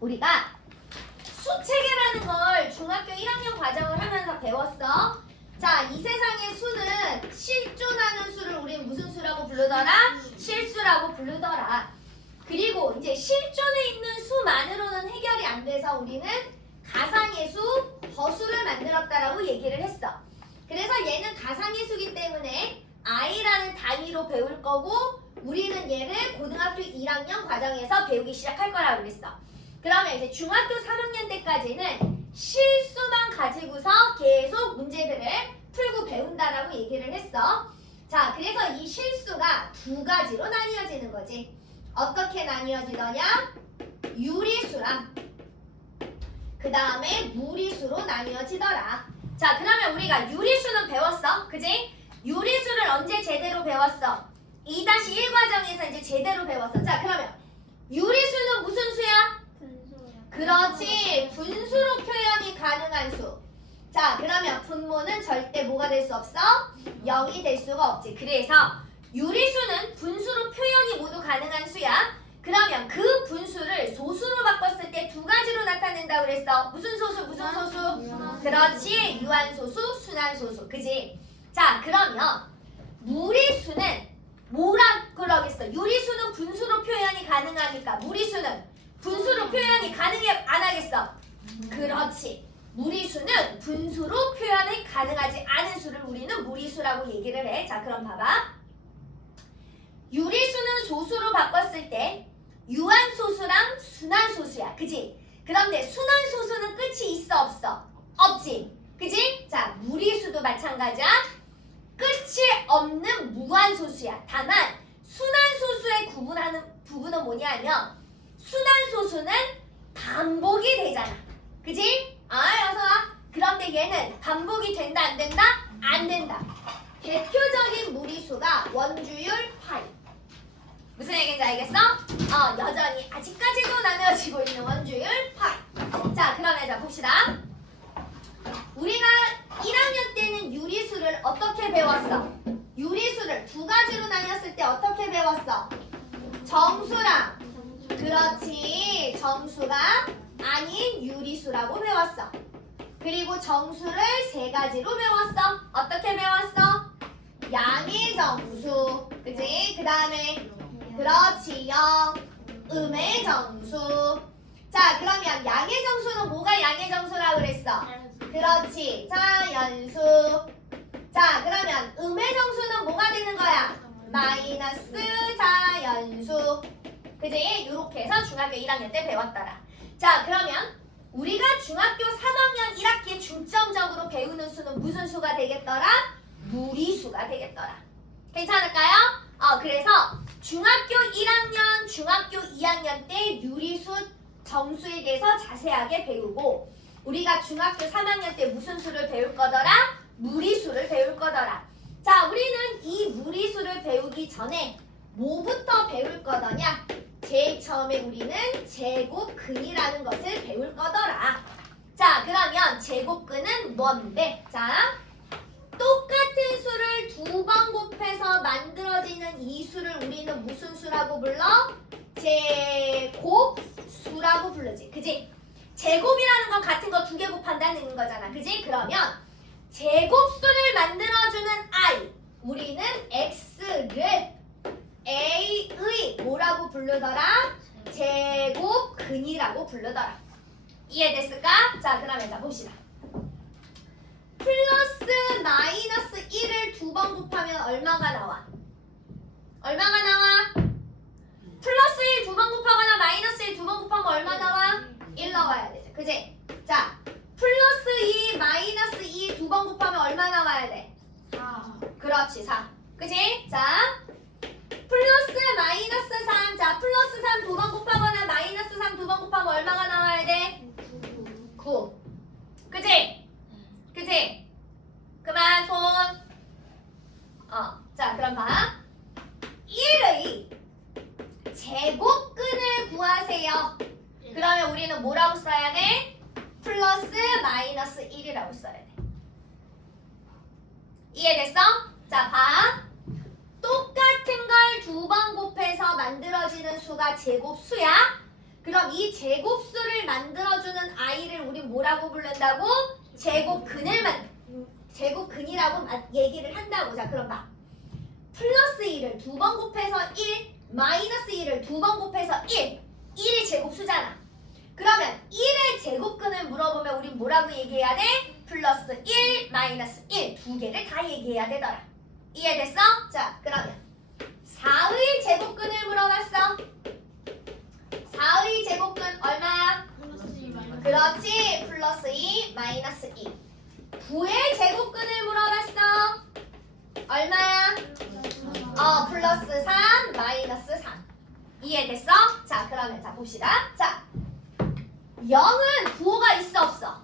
우리가 수체계라는 걸 중학교 1학년 과정을 하면서 배웠어. 자, 이 세상의 수는 실존하는 수를 우리는 무슨 수라고 부르더라? 실수라고 부르더라. 그리고 이제 실존에 있는 수만으로는 해결이 안 돼서 우리는 가상의 수, 거수를 만들었다라고 얘기를 했어. 그래서 얘는 가상의 수기 때문에 i라는 단위로 배울 거고 우리는 얘를 고등학교 1학년 과정에서 배우기 시작할 거라고 그랬어. 그러면 이제 중학교 3학년 때까지는 실수만 가지고서 계속 문제들을 풀고 배운다라고 얘기를 했어. 자, 그래서 이 실수가 두 가지로 나뉘어지는 거지. 어떻게 나뉘어지더냐? 유리수랑 그 다음에 무리수로 나뉘어지더라. 자, 그러면 우리가 유리수는 배웠어. 그지? 유리수를 언제 제대로 배웠어? 2-1 과정에서 이제 제대로 배웠어. 자, 그러면 유리수는 무슨 수야? 그렇지. 분수로 표현이 가능한 수. 자, 그러면 분모는 절대 뭐가 될 수 없어? 0이 될 수가 없지. 그래서 유리수는 분수로 표현이 모두 가능한 수야. 그러면 그 분수를 소수로 바꿨을 때 두 가지로 나타낸다고 그랬어. 무슨 소수? 무슨 소수? 그렇지. 유한소수, 순한소수. 그지? 자, 그러면 무리수는 뭐라 그러겠어? 유리수는 분수로 표현이 가능하니까 무리수는 분수로 표현이 가능해 안 하겠어? 그렇지. 무리수는 분수로 표현이 가능하지 않은 수를 우리는 무리수라고 얘기를 해. 자, 그럼 봐봐. 유리수는 소수로 바꿨을 때 유한소수랑 순한소수야. 그지? 그런데 순한소수는 끝이 있어 없어? 없지. 그지? 자, 무리수도 마찬가지야. 끝이 없는 무한소수야. 다만 순한소수의 구분하는 부분은 뭐냐면 순한소수는 반복이 되잖아. 그지? 여기서 와. 그런데 얘는 반복이 된다 안 된다? 안 된다. 대표적인 무리수가 원주율 파이. 무슨 얘기인지 알겠어? 여전히 아직까지도 나누어지고 있는 원주율 파이. 자, 그러면 자 봅시다. 우리가 1학년 때는 유리수를 어떻게 배웠어? 유리수를 두 가지로 나눴을 때 어떻게 배웠어? 정수랑 그렇지. 정수가 아닌 유리수라고 배웠어. 그리고 정수를 세 가지로 배웠어. 어떻게 배웠어? 양의 정수. 그지? 그 다음에 그렇지. 음의 정수. 자, 그러면 양의 정수는 뭐가 양의 정수라고 그랬어? 그렇지. 자연수. 자, 그러면 음의 정수는 뭐가 되는 거야? 마이너스 자연수. 그지? 요렇게 해서 중학교 1학년 때 배웠더라. 자, 그러면 우리가 중학교 3학년 1학기에 중점적으로 배우는 수는 무슨 수가 되겠더라? 무리수가 되겠더라. 괜찮을까요? 그래서 중학교 1학년, 중학교 2학년 때 유리수 정수에 대해서 자세하게 배우고 우리가 중학교 3학년 때 무슨 수를 배울 거더라? 무리수를 배울 거더라. 자, 우리는 이 무리수를 배우기 전에 뭐부터 배울 거더냐? 제일 처음에 우리는 제곱근이라는 것을 배울 거더라. 자, 그러면 제곱근은 뭔데? 자, 똑같은 수를 두 번 곱해서 만들어지는 이 수를 우리는 무슨 수라고 불러? 제곱수라고 부르지. 그지? 제곱이라는 건 같은 거 두 개 곱한다는 거잖아. 그지? 그러면 제곱수를 만들어주는 i, 우리는 x를 a의 뭐라고 부르더라? 제곱근이라고 부르더라. 이해됐을까? 자, 그러면 자 봅시다. 플러스 마이너스 1을 두 번 곱하면 얼마가 나와? 얼마가 나와? 플러스 1 두 번 곱하거나 마이너스 1 두 번 곱하면 얼마 나와? 1 나와야 되죠. 그지? 자, 플러스 2 마이너스 2 두 번 곱하면 얼마 나와야 돼? 4. 그렇지, 4. 그지? 자, 플러스 마이너스 3. 자, 플러스 3 두 번 곱하거나 마이너스 3 두 번 곱하면 얼마가 나와야 돼? 9. 그지? 그지? 그만 손. 자, 그럼 봐. 1의 제곱근을 구하세요. 그러면 우리는 뭐라고 써야 돼? 플러스 마이너스 1이라고 써야 돼. 이해됐어? 자, 봐. 똑같은 걸 두 번 곱해서 만들어지는 수가 제곱수야. 그럼 이 제곱수를 만들어주는 아이를 우린 뭐라고 부른다고? 제곱근이라고 얘기를 한다고. 자, 그럼 봐. 플러스 1을 2번 곱해서 1, 마이너스 1을 2번 곱해서 1. 1이 제곱수잖아. 그러면 1의 제곱근을 물어보면 우린 뭐라고 얘기해야 돼? 플러스 1, 마이너스 1 두 개를 다 얘기해야 되더라. 이해됐어? 자, 그러면 4의 제곱근을 물어봤어. 4의 제곱근 얼마야? 그렇지. 플러스 2, 마이너스 2. 9의 제곱근을 물어봤어. 얼마야? 플러스 3, 마이너스 3. 이해됐어? 자, 그러면 자 봅시다. 자, 0은 부호가 있어 없어?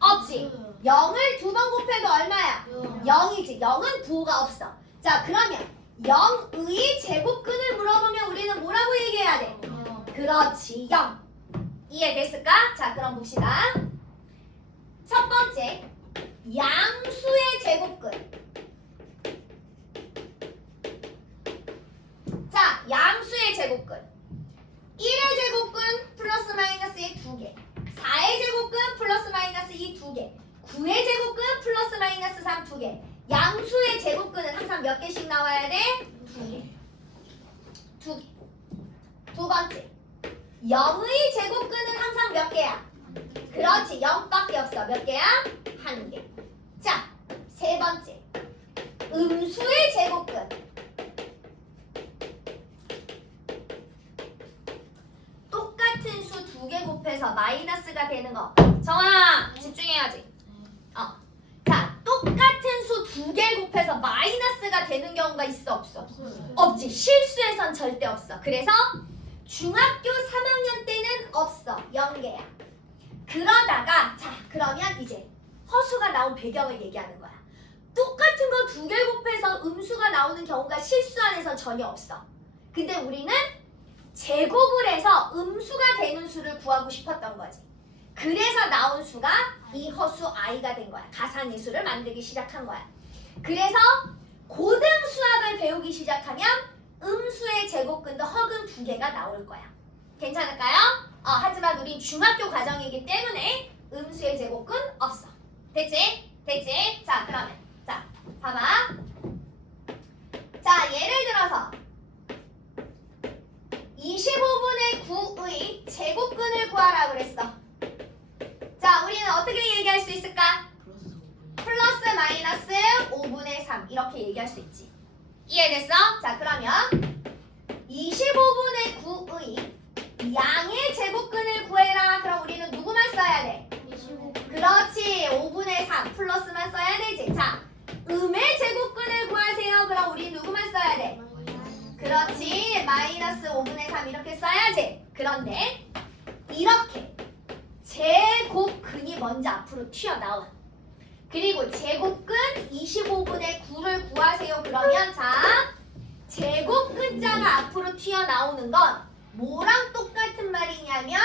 없지. 0을 2번 곱해도 얼마야? 0이지. 0은 부호가 없어. 자, 그러면 0의 제곱근을 물어보면 우리는 뭐라고 얘기해야 돼? 그렇지. 0. 이해됐을까? 자, 그럼 봅시다. 첫 번째, 양수의 제곱근. 자, 양수의 제곱근. 1의 제곱근 플러스 마이너스 2 2개. 4의 제곱근 플러스 마이너스 2 2개. 9의 제곱근 플러스 마이너스 3 2개. 양수의 제곱근은 항상 몇 개씩 나와야 돼? 2개. 2개. 두 번째. 0의 제곱근은 항상 몇 개야? 그렇지. 0밖에 없어. 몇 개야? 1개. 자, 세 번째. 음수의 제곱근. 똑같은 수 2개 곱해서 마이너스가 되는 거. 정아, 집중해야지. 자, 똑같은 수 2개 곱해서 마이너스가 되는 경우가 있어 없어? 없지. 실수에선 절대 없어. 그래서 중학교 3학년 때는 없어. 0개야. 그러다가 자, 그러면 이제 허수가 나온 배경을 얘기하는 거야. 똑같은 거 2개 곱해서 음수가 나오는 경우가 실수 안에서 전혀 없어. 근데 우리는 제곱을 해서 음수가 되는 수를 구하고 싶었던 거지. 그래서 나온 수가 이 허수 i가 된 거야. 가상의수를 만들기 시작한 거야. 그래서 고등수학을 배우기 시작하면 음수의 제곱근도 허근 2개가 나올 거야. 괜찮을까요? 하지만 우린 중학교 과정이기 때문에 음수의 제곱근 없어. 됐지? 됐지? 자, 그러면 자, 봐봐. 자, 예를 들어서 25분의 9의 제곱근을 구하라 그랬어. 자, 우리는 어떻게 얘기할 수 있을까? 플러스 마이너스 5분의 3 이렇게 얘기할 수 있지. 이해됐어? 자, 그러면 25분의 9의 양의 제곱근을 구해라. 그럼 우리는 누구만 써야 돼? 25. 그렇지. 5분의 3 플러스만 써야 되지. 자, 음의 제곱근을 구하세요. 그럼 우리 누구만 써야 돼? 그렇지. 마이너스 5분의 3 이렇게 써야지. 그런데 이렇게 제곱근이 먼저 앞으로 튀어나와. 그리고 제곱근 25분의 9를 구하세요. 그러면 자, 제곱근자가 앞으로 튀어나오는 건 뭐랑 똑같은 말이냐면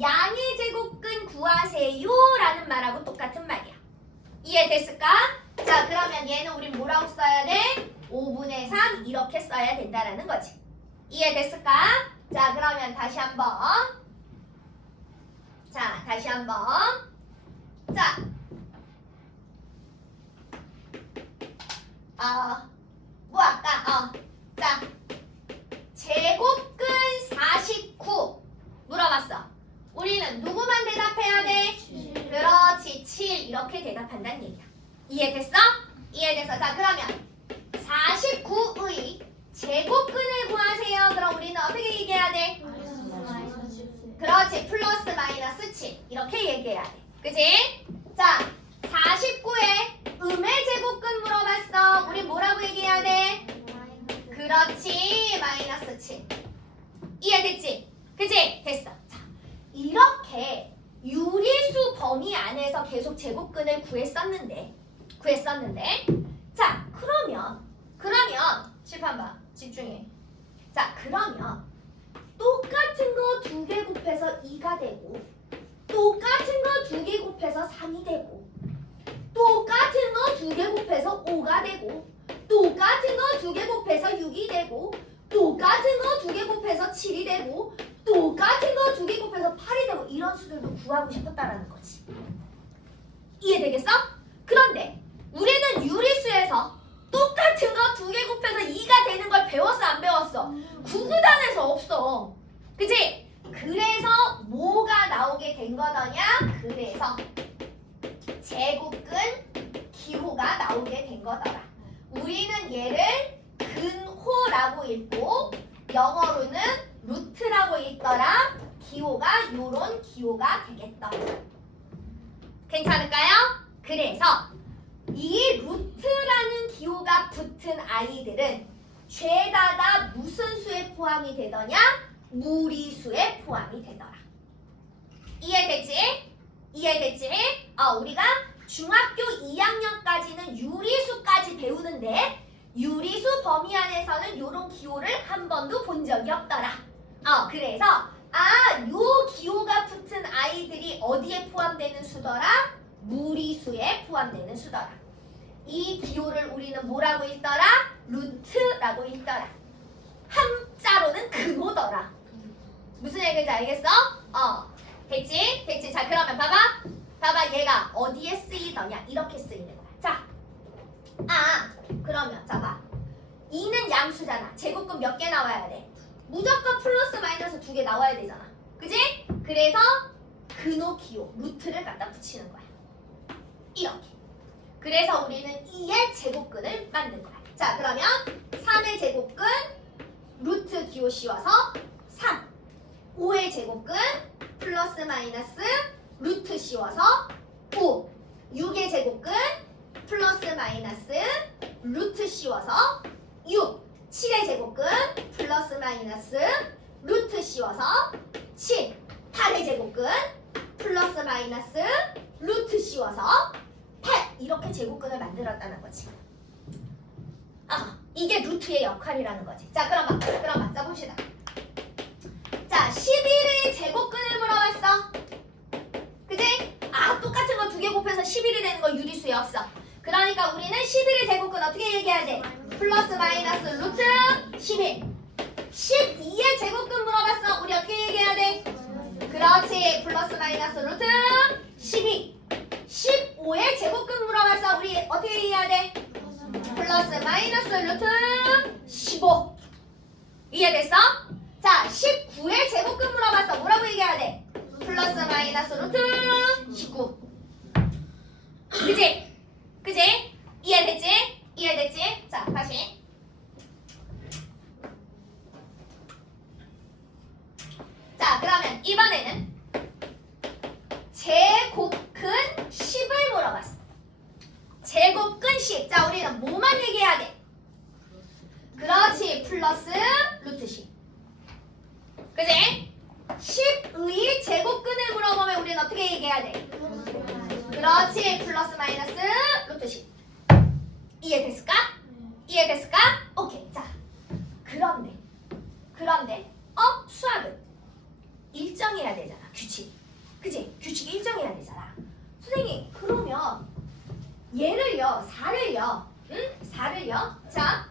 양의 제곱근 구하세요 라는 말하고 똑같은 말이야. 이해됐을까? 자, 그러면 얘는 우린 뭐라고 써야 돼? 5분의 3 이렇게 써야 된다라는 거지. 이해됐을까? 자, 그러면 다시 한번. 자, 다시 한번. 자, 뭐 할까? 자, 제곱근 49 물어봤어. 우리는 누구만 대답해야 돼? 7. 그렇지, 7 이렇게 대답한다는 얘기야. 이해됐어? 이해됐어. 자, 그러면 49의 제곱근을 구하세요. 그럼 우리는 어떻게 얘기해야 돼? 그렇지, 플러스 마이너스 7 이렇게 얘기해야 돼. 그치? 자, 49의 음의 제곱근 물어봤어. 우리 뭐라고 얘기해야 돼? 그렇지, 마이너스 7. 이해됐지? 그치? 됐어. 자, 이렇게 유리수 범위 안에서 계속 제곱근을 구했었는데 자, 그러면 칠판 봐. 집중해. 자, 그러면 똑같은 거 2개 곱해서 2가 되고 똑같은 거 2개 곱해서 3이 되고 똑같은 거 2개 곱해서 5가 되고 똑같은 거 2개 곱해서 6이 되고 똑같은 거 2개 곱해서 7이 되고 똑같은 거 두 개 곱해서 8이 되고 이런 수들도 구하고 싶었다라는 거지. 이해되겠어? 그런데 우리는 유리수에서 똑같은 거 두 개 곱해서 2가 되는 걸 배웠어 안 배웠어? 구구단에서 없어. 그치? 그래서 뭐가 나오게 된 거더냐? 그래서 제곱근 기호가 나오게 된 거더라. 우리는 얘를 근호라고 읽고 영어로는 루트라고 읽더라. 기호가 요런 기호가 되겠다. 괜찮을까요? 그래서 이 루트라는 기호가 붙은 아이들은 죄다 다 무슨 수에 포함이 되더냐? 무리수에 포함이 되더라. 이해됐지? 이해됐지? 우리가 중학교 2학년까지는 유리수까지 배우는데 유리수 범위 안에서는 이런 기호를 한 번도 본 적이 없더라. 그래서 요 기호가 붙은 아이들이 어디에 포함되는 수더라? 무리수에 포함되는 수더라. 이 기호를 우리는 뭐라고 읽더라? 루트라고 읽더라. 한자로는 근호더라. 무슨 얘기인지 알겠어? 됐지? 됐지? 자, 그러면 봐봐 얘가 어디에 쓰이더냐? 이렇게 쓰이는 거야. 자, 그러면 자 봐. 2는 양수잖아. 제곱근 몇 개 나와야 돼? 무조건 플러스 마이너스 2개 나와야 되잖아. 그지? 그래서 근호 기호 루트를 갖다 붙이는 거야. 이렇게. 그래서 우리는 2의 제곱근을 만든 거야. 자, 그러면 3의 제곱근 루트 기호 씌워서 3. 5의 제곱근 플러스 마이너스 루트 씌워서 5. 6의 제곱근 플러스 마이너스 루트 씌워서 6. 7의 제곱근 플러스 마이너스 루트 씌워서 7. 8의 제곱근 플러스 마이너스 루트 씌워서 8. 이렇게 제곱근을 만들었다는 거지. 이게 루트의 역할이라는 거지. 자, 그럼 자 봅시다. 자, 11의 제곱근을 물어봤어. 그지? 똑같은 거 두 개 곱해서 11이 되는 거 유리수에 없어. 그러니까 우리는 11의 제곱근 어떻게 얘기해야 돼? 플러스 마이너스 루트 11. 12의 제곱근 물어봤어. 우리 어떻게 얘기해야 돼? 그렇지. 플러스 마이너스 루트 12. 15의 제곱근 물어봤어. 우리 어떻게 얘기해야 돼? 플러스 마이너스 루트 15. 이해됐어? 자, 19의 제곱근 물어봤어. 뭐라고 얘기해야 돼? 플러스 마이너스 루트 19. 그지? 그지? 이해됐지? 이해됐지? 자, 다시. 자, 그러면 이번에는 제곱근 10을 물어봤어. 제곱근 10. 자, 우리는 뭐만 얘기해야 돼? 그렇지. 플러스 루트 10. 그지? 10의 제곱근을 물어보면 우리는 어떻게 얘기해야 돼? 그렇지. 플러스 마이너스 루트 10. 이해됐을까? 이해됐을까? 오케이. 자, 그런데 수학은 일정해야 되잖아. 규칙. 그지? 규칙이 일정해야 되잖아. 선생님, 그러면 얘를요, 4를요, 4를요. 자,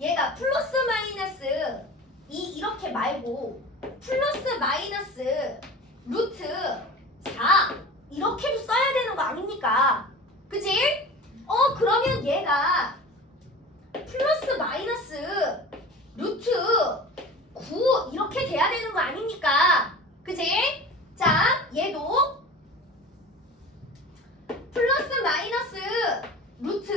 얘가 플러스 마이너스 이렇게 말고 플러스 마이너스 루트 4 이렇게도 써야 되는 거 아닙니까? 그지? 그러면 얘가 플러스 마이너스 루트 9 이렇게 돼야 되는 거 아닙니까? 그지? 자, 얘도 플러스 마이너스 루트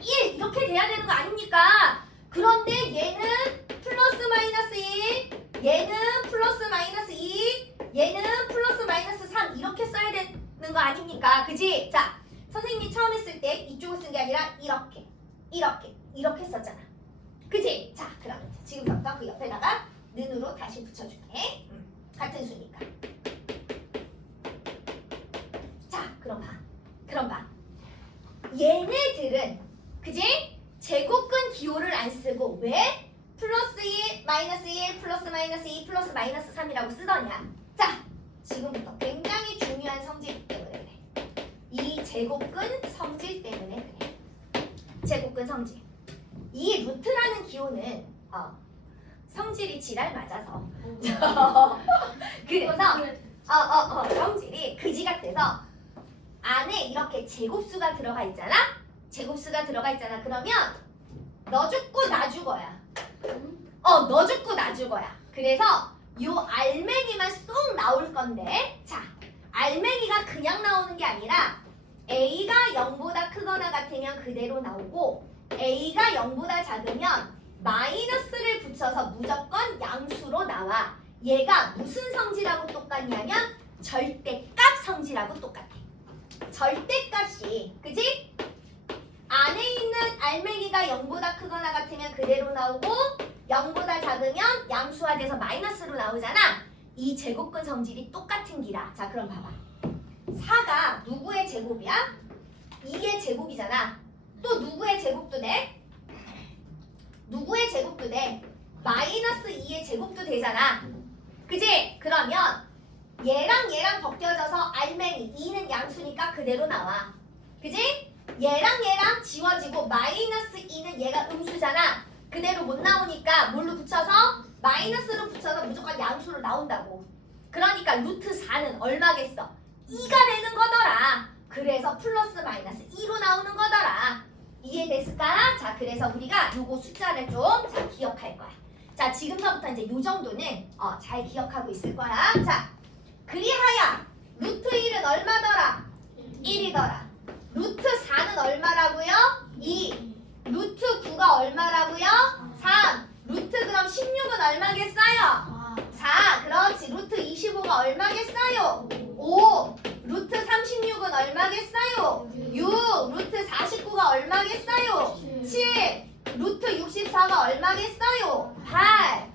1 이렇게 돼야 되는 거 아닙니까? 그런데 얘는 플러스 마이너스 1, 얘는 플러스 마이너스 2, 얘는 플러스 마이너스 3 이렇게 써야 되는 거 아닙니까? 그지? 자, 선생님이 처음 했을 때 이쪽을 쓴 게 아니라 이렇게 썼잖아. 그지? 자, 그럼 지금부터 그 옆에다가 는으로 다시 붙여줄게. 같은 수니까. 자, 그럼 봐. 얘네들은 그지? 제곱근 기호를 안 쓰고 왜? 플러스 1, 마이너스 1, 플러스 마이너스 2, 플러스 마이너스 3이라고 쓰더냐? 자, 지금부터 굉장히 중요한 성질 때문에 그래. 이 제곱근 성질 때문에 그래. 제곱근 성질. 이 루트라는 기호는 성질이 지랄 맞아서. 그래서 성질이 그지 같아서 안에 이렇게 제곱수가 들어가 있잖아. 제곱수가 들어가 있잖아. 그러면 너 죽고 나 죽어야. 너 죽고 나 죽어야. 그래서 요 알맹이만 쏙 나올 건데, 자, 알맹이가 그냥 나오는 게 아니라 A가 0보다 크거나 같으면 그대로 나오고 A가 0보다 작으면 마이너스를 붙여서 무조건 양수로 나와. 얘가 무슨 성질하고 똑같냐면 절대값 성질하고 똑같아. 절대값이, 그지? 안에 있는 알맹이가 0보다 크거나 같으면 그대로 나오고 0보다 작으면 양수화돼서 마이너스로 나오잖아. 이 제곱근 성질이 똑같은 기라. 자, 그럼 봐봐. 4가 누구의 제곱이야? 2의 제곱이잖아. 또 누구의 제곱도 돼? 누구의 제곱도 돼? 마이너스 2의 제곱도 되잖아. 그지? 그러면 얘랑 얘랑 벗겨져서 알맹이 2는 양수니까 그대로 나와. 그지? 얘랑 지워지고 마이너스 2는 얘가 음수잖아. 그대로 못 나오니까 뭘로 붙여서? 마이너스로 붙여서 무조건 양수로 나온다고. 그러니까 루트 4는 얼마겠어? 2가 되는 거더라. 그래서 플러스 마이너스 2로 나오는 거더라. 이해됐을까? 자, 그래서 우리가 요거 숫자를 좀 잘 기억할 거야. 자, 지금서부터 이제 요 정도는 잘 기억하고 있을 거야. 자, 그리하여 루트 1은 얼마더라? 1이더라. 루트 4는 얼마라고요? 2. 루트 9가 얼마라고요? 3. 루트 그럼 16은 얼마겠어요? 4. 그렇지. 루트 25가 얼마겠어요? 5. 루트 36은 얼마겠어요? 6. 루트 49가 얼마겠어요? 7. 루트 64가 얼마겠어요? 8.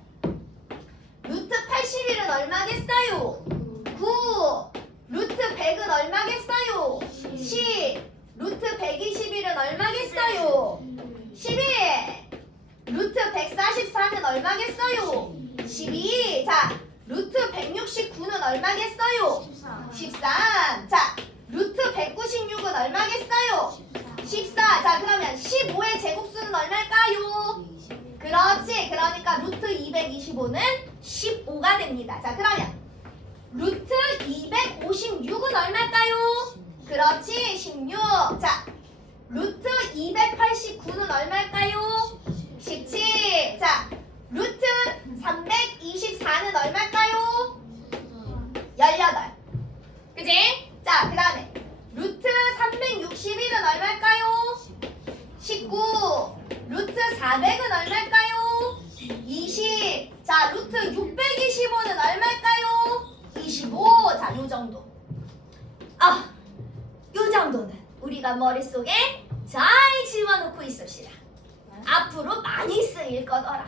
루트 81은 얼마겠어요? 9. 루트 100은 얼마겠어요? 10. 루트 121은 얼마겠어요? 11. 루트 144는 얼마겠어요? 12. 자, 루트 169는 얼마겠어요? 13. 자, 루트 196은 얼마겠어요? 14. 자, 그러면 15의 제곱수는 얼마일까요? 그렇지. 그러니까 루트 225는 15가 됩니다. 자, 그러면 루트 256은 얼마일까요? 그렇지. 16. 자, 루트 289는 얼마일까요? 17. 자, 루트 324는 얼마일까요? 18. 그지? 자, 그 다음에 루트 361은 얼마일까요? 19. 루트 400은 얼마일까요? 20. 자, 루트 625는 얼마일까요? 25. 자, 요 정도. 요 정도는 우리가 머릿속에 잘 집어넣고 있읍시다. 앞으로 많이 쓰일 거더라.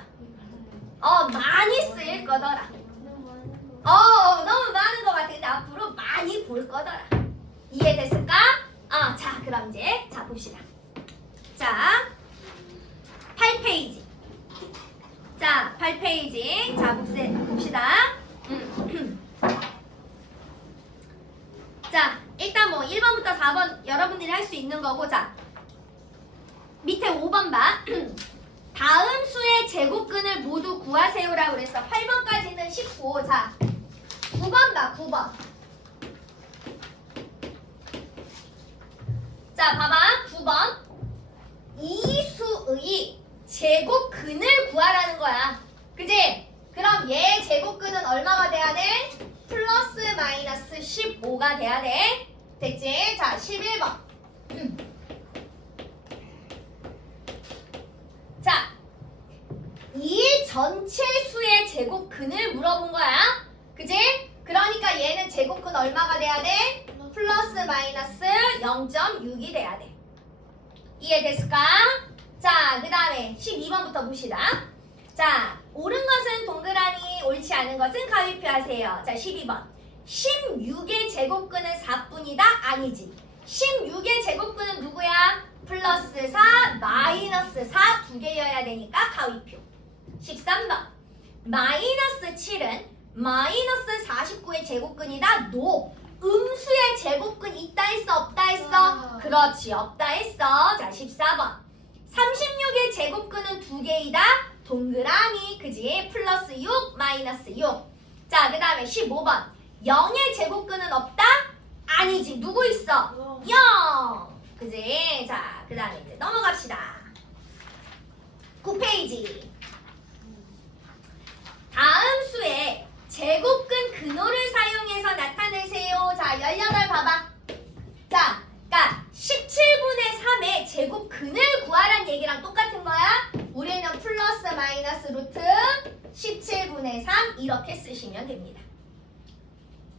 많이 쓰일 거더라. 너무 많은 것 같은데 앞으로 많이 볼 거더라. 이해됐을까? 자, 그럼 이제 자 봅시다. 자, 8페이지. 자, 8페이지. 자, 봅시다. 자, 일단 뭐 1번부터 4번 여러분들이 할 수 있는 거고, 자, 밑에 5번 봐. 다음 수의 제곱근을 모두 구하세요라고 그랬어. 8번까지는 쉽고, 자, 9번 봐, 9번. 자, 봐봐, 9번. 이 수의 제곱근을 구하라는 거야. 그지? 그럼 얘 제곱근은 얼마가 돼야 돼? 플러스 마이너스 15가 돼야 돼. 됐지? 자, 11번. 자, 이 전체 수의 제곱근을 물어본 거야. 그지? 그러니까 얘는 제곱근 얼마가 돼야 돼? 플러스 마이너스 0.6이 돼야 돼. 이해됐을까? 자, 그 다음에 12번부터 봅시다. 자, 옳은 것은 동그라미, 옳지 않은 것은 가위표 하세요. 자, 12번. 16의 제곱근은 4뿐이다? 아니지. 16의 제곱근은 누구야? 플러스 4, 마이너스 4 두 개여야 되니까 가위표. 13번. 마이너스 7은 마이너스 49의 제곱근이다? 노. 음수의 제곱근 있다 했어? 없다 했어? 그렇지, 없다 했어. 자, 14번. 36의 제곱근은 두 개이다? 동그라미 그지? 플러스 6 마이너스 6. 자, 그 다음에 15번 0의 제곱근은 없다? 아니지. 누구 있어? 0. 그지? 자, 그 다음에 이제 넘어갑시다. 9페이지. 다음 수의 제곱근 근호를 사용해서 나타내세요. 자, 18 봐봐. 자, 그러니까 17분의 3의 제곱근을 구하란 얘기랑 똑같은 거야. 우리는 플러스 마이너스 루트 17분의 3 이렇게 쓰시면 됩니다.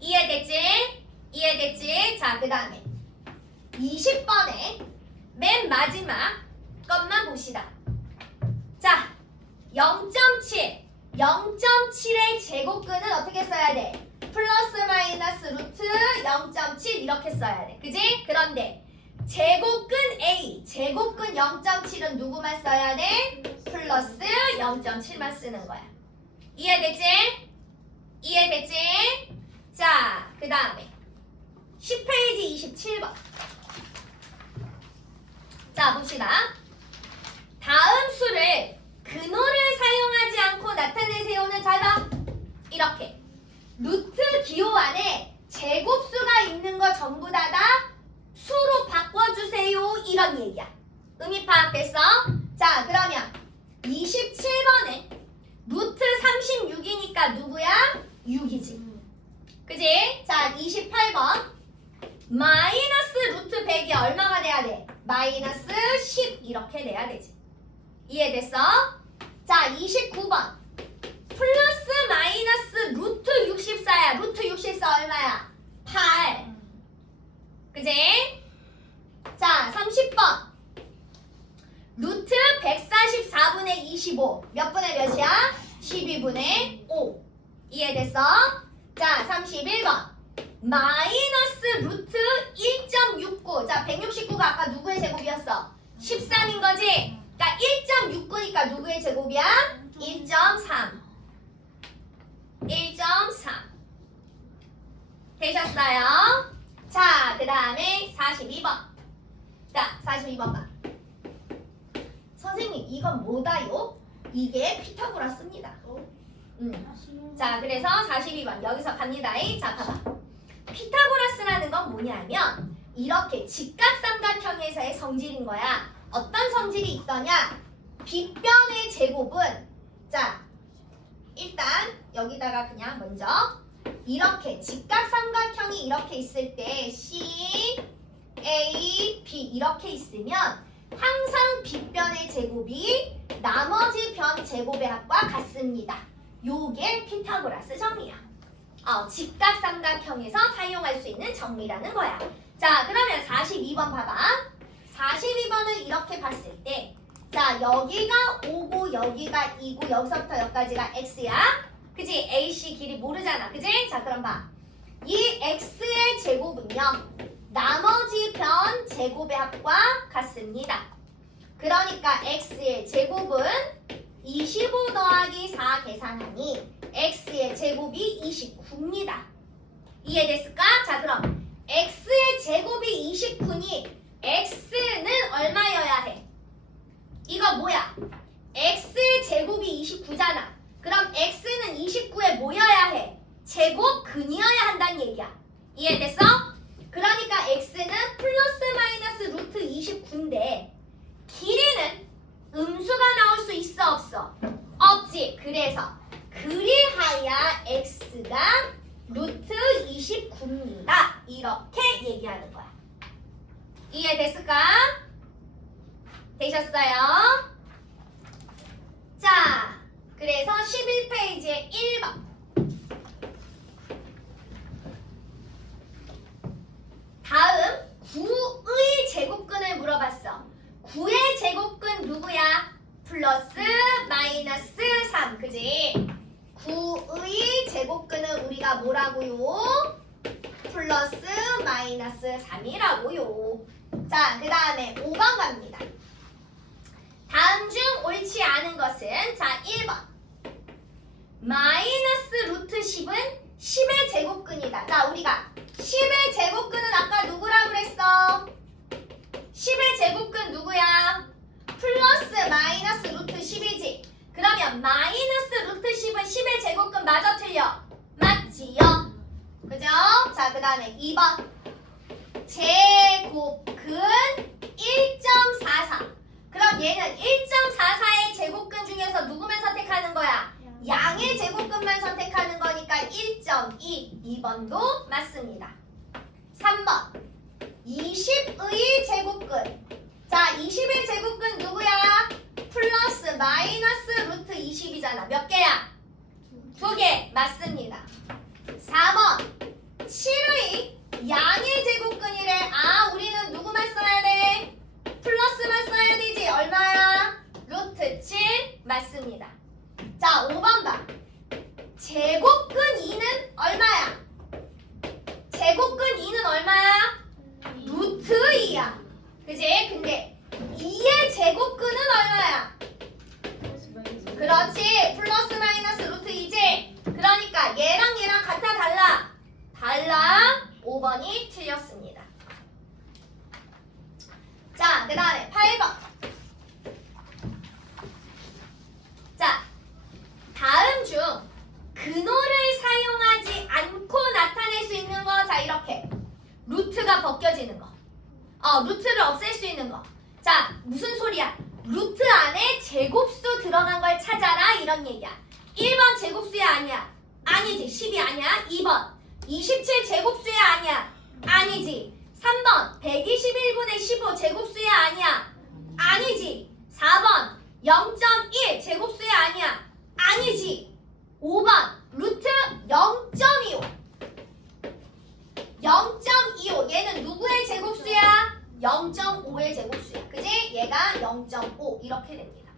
이해됐지? 이해됐지? 자, 그 다음에 20번에 맨 마지막 것만 봅시다. 자, 0.7 0.7의 제곱근은 어떻게 써야 돼? 플러스 마이너스 루트 0.7 이렇게 써야 돼. 그지? 그런데 제곱근 A, 제곱근 0.7은 누구만 써야 돼? 플러스 0.7만 쓰는 거야. 이해됐지? 이해됐지? 자, 그 다음에 10페이지 27번. 자, 봅시다. 다음 수를 근호를 사용하지 않고 나타내세요는 잘 봐. 이렇게 루트 기호 안에 제곱수가 있는 거 전부 다 수로 바꿔주세요 이런 얘기야. 의미 파악됐어? 자, 그러면 27번에 루트 36이니까 누구야? 6이지. 그지? 자, 28번 마이너스 루트 100이 얼마가 돼야 돼? 마이너스 10 이렇게 돼야 되지. 이해됐어? 자, 29번 플러스 마이너스 루트 64야. 루트 64 얼마야? 8. 그지? 자, 30번 루트 144분의 25 몇 분의 몇이야? 12분의 5. 이해됐어? 자, 31번 마이너스 루트 1.69. 자, 169가 아까 누구의 제곱이었어? 13인 거지? 그러니까 1.69니까 누구의 제곱이야? 1.3. 1.3. 되셨어요? 자, 그 다음에 42번. 자, 42번 봐. 선생님, 이건 뭐다요? 이게 피타고라스입니다. 자, 그래서 42번 여기서 갑니다. 자, 봐봐. 피타고라스라는 건 뭐냐면 이렇게 직각삼각형에서의 성질인 거야. 어떤 성질이 있더냐? 빗변의 제곱은 자, 일단 여기다가 그냥 먼저 이렇게 직각삼각형이 이렇게 있을 때 C, A, B 이렇게 있으면 항상 빗변의 제곱이 나머지 변 제곱의 합과 같습니다. 요게 피타고라스 정리야. 직각삼각형에서 사용할 수 있는 정리라는 거야. 자, 그러면 42번 봐봐. 42번을 이렇게 봤을 때 자, 여기가 5고 여기가 2고 여기서부터 여기까지가 x야. 그지? AC 길이 모르잖아. 그지? 자, 그럼 봐. 이 x의 제곱은요. 나머지 변 제곱의 합과 같습니다. 그러니까 x의 제곱은 25 더하기 4 계산하니 x의 제곱이 29입니다. 이해됐을까? 자, 그럼 x의 제곱이 29니 x는 얼마여야 해? 이거 뭐야? x의 제곱이 29잖아. 그럼 x는 29에 뭐여야 해? 제곱근이어야 한다는 얘기야. 이해됐어? 그러니까 x는 플러스 마이너스 루트 29인데 길이는 음수가 나올 수 있어 없어? 없지. 그래서 그리하여 x가 루트 29입니다. 이렇게 얘기하는 거야. 이해됐을까? 되셨어요? 자, 그래서 11페이지에 1번. 다음 9의 제곱근을 물어봤어. 9의 제곱근 누구야? 플러스 마이너스 3. 그지? 9의 제곱근은 우리가 뭐라고요? 플러스 마이너스 3이라고요. 자, 그 다음에 5번 갑니다. 다음 중 옳지 않은 것은 자, 1번 마이너스 루트 10은 10의 제곱근이다. 자, 우리가 10의 제곱근은 아까 누구라 그랬어? 10의 제곱근 누구야? 플러스 마이너스 루트 10이지. 그러면 자, 그 다음에 2번. 제곱근 1.44. 그럼 얘는 1.44의 제곱근 중에서 누구만 선택하는 거야? 양의 제곱근만 선택하는 거니까 1.2. 2번도 맞습니다. 3번. 20의 제곱근. 자, 20의 제곱근 누구야? 플러스 마이너스 루트 20이잖아. 몇 개야? 2개. 맞습니다. 4번. 7의 양의 제곱근이래. 아, 우리는 누구만 써야 돼? 플러스만 써야 되지. 얼마야? 루트 7. 맞습니다. 자, 5번 봐. 제곱근 2는 얼마야? 제곱근 2는 얼마야? 루트 2야. 그지? 근데 2의 제곱근은 얼마야? 그렇지. 플러스 마이너스 루트 2지. 그러니까 얘랑 얘랑 같아 달라? 달라. 5번이 틀렸습니다. 자, 그 다음에 8번. 자, 다음 중 근호를 사용하지 않고 나타낼 수 있는 거. 자, 이렇게 루트가 벗겨지는 거. 루트를 없앨 수 있는 거. 자, 무슨 소리야? 루트 안에 제곱수 들어간 걸 찾아라 이런 얘기야. 1번 제곱수야 아니야? 아니지. 10이 아니야. 2번 27 제곱수야 아니야? 아니지. 3번 121분의 15 제곱수야 아니야? 아니지. 4번 0.1 제곱수야 아니야? 아니지. 5번 루트 0.25. 0.25 얘는 누구의 제곱수야? 0.5의 제곱수야. 그지? 얘가 0.5 이렇게 됩니다.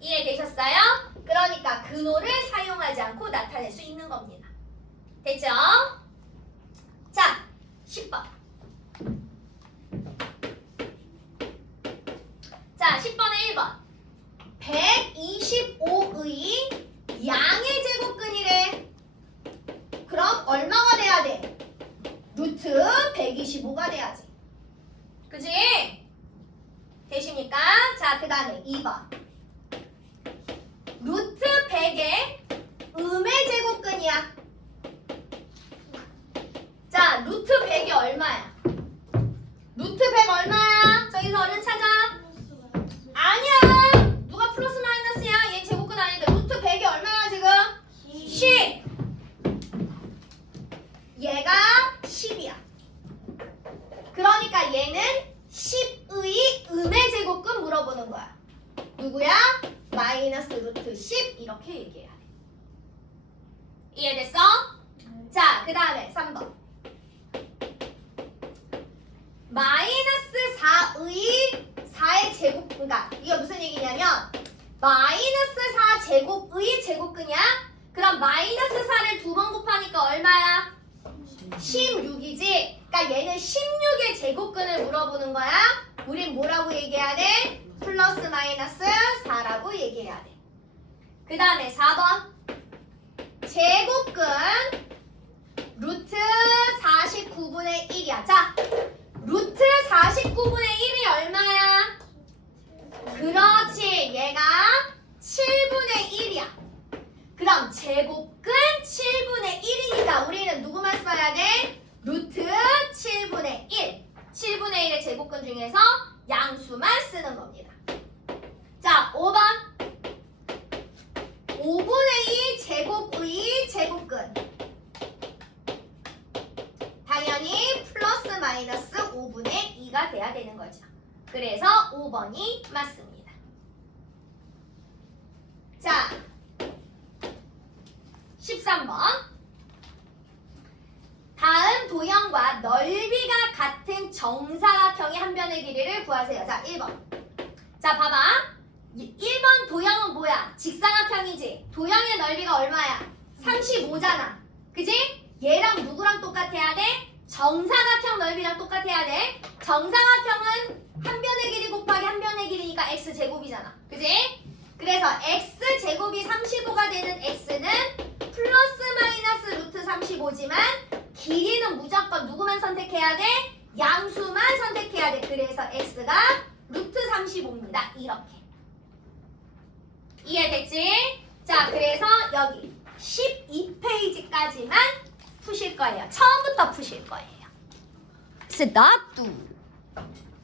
이해되셨어요? 그러니까 근호를 사용하지 않고 나타낼 수 있는 겁니다. 됐죠? 자, 10번. 자, 10번에 1번. 125의 양의 제곱근이래. 그럼 얼마가 돼야 돼? 루트 125가 돼야지. 그지? 되십니까? 자, 그 다음에 2번. 루트 100의 음의 제곱근이야. 자, 루트 100이 얼마야? 루트 100 얼마야? 저기서 얼른 찾아. 아니야. 누가 플러스 마이너스야? 얘 제곱근 아닌데 루트 100이 얼마야 지금? 10. 얘가 10이야. 그러니까 얘는 10의 음의 제곱근 물어보는 거야. 누구야? 마이너스 루트 10 이렇게 얘기해야 돼. 이해됐어? 자, 그 다음에 3번. 마이너스 4의 제곱, 그러니까 이게 무슨 얘기냐면 마이너스 4 제곱의 제곱근이야? 그럼 마이너스 4를 2번 곱하니까 얼마야? 16이지? 그러니까 얘는 16의 제곱근을 물어보는 거야. 우린 뭐라고 얘기해야 돼? 플러스 마이너스 4라고 얘기해야 돼. 그 다음에 4번. 제곱근 루트 49분의 1이야. 자, 루트 49분의 1이 얼마야? 그렇지. 얘가 7분의 1이야. 그럼 제곱근 7분의 1이니까 우리는 누구만 써야 돼? 루트 7분의 1. 7분의 1의 제곱근 중에서 양수만 쓰는 겁니다. 자, 5번. 5분의 2 제곱의 제곱근. 당연히 플러스 마이너스 5분의 2가 돼야 되는 거죠. 그래서 5번이 맞습니다. 자, 13번. 다음 도형과 넓이가 같은 정사각형의 한 변의 길이를 구하세요. 자, 1번. 자, 봐봐. 1번 도형은 뭐야? 직사각형이지? 도형의 넓이가 얼마야? 35잖아. 그지? 얘랑 누구랑 똑같아야 돼? 정사각형 넓이랑 똑같아야 돼. 정사각형은 한 변의 길이 곱하기 한 변의 길이니까 x제곱이잖아. 그지? 그래서 x제곱이 35가 되는 x는 플러스 마이너스 루트 35지만 길이는 무조건 누구만 선택해야 돼? 양수만 선택해야 돼. 그래서 x가 루트 35입니다. 이렇게. 이해됐지? 자, 그래서 여기 12페이지까지만 푸실 거예요. 처음부터 푸실 거예요. 스타트.